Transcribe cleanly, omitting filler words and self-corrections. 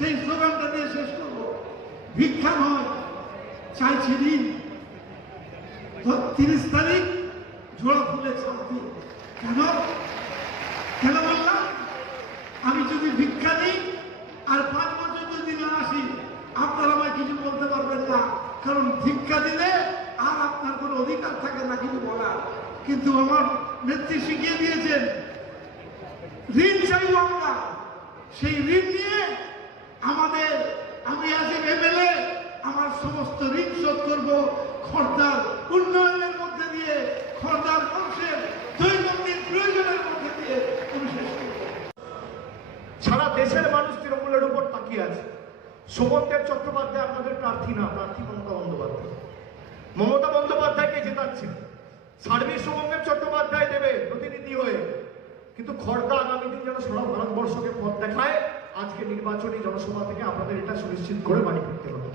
সেই স্লোগানটা দিয়ে শেষ করব। ভিক্ষা নয়, চাইছি ঋণ। 30 তারিখ ঝোড়া ফুলে শান্তি। কেন কেন বললাম? আমি যদি ভিক্ষা নিই আর 5 বছর যদি না আসি, আপনারা আমায় কিছু বলতে পারবেন না, কারণ ভিক্ষা দিলে আর আপনার কোনো অধিকার থাকে না কিছু বলার। কিন্তু আমার নেত্রী শিখিয়ে দিয়েছেন ঋণ চাইব আমরা, সেই ঋণ নিয়ে আমি আজ এমএলএ, আমার সমস্ত ঋণ শোধ করবো খড়দার উন্নয়নের মধ্যে দিয়ে, খড়দার মানুষের দৈনন্দিন প্রয়োজনের মধ্যে দিয়ে আমি শেষ করব। সারা দেশের মানুষ তৃণমূলের উপর তাকিয়ে আছে। শোভনদেব চট্টোপাধ্যায় আপনাদের প্রার্থী না, প্রার্থী মমতা বন্দ্যোপাধ্যায়। মমতা বন্দ্যোপাধ্যায়কে জেতাচ্ছে, সার্ভিস শোভনদেব চট্টোপাধ্যায় দেবে প্রতিনিধি হয়ে। কিন্তু খড়দা আগামী দিন যেন সারা ভারতবর্ষকে পথ দেখায়, আজকে নির্বাচনী জনসভা থেকে আপনাদের এটা সুনিশ্চিত করে বাড়ি ফিরতে হবে।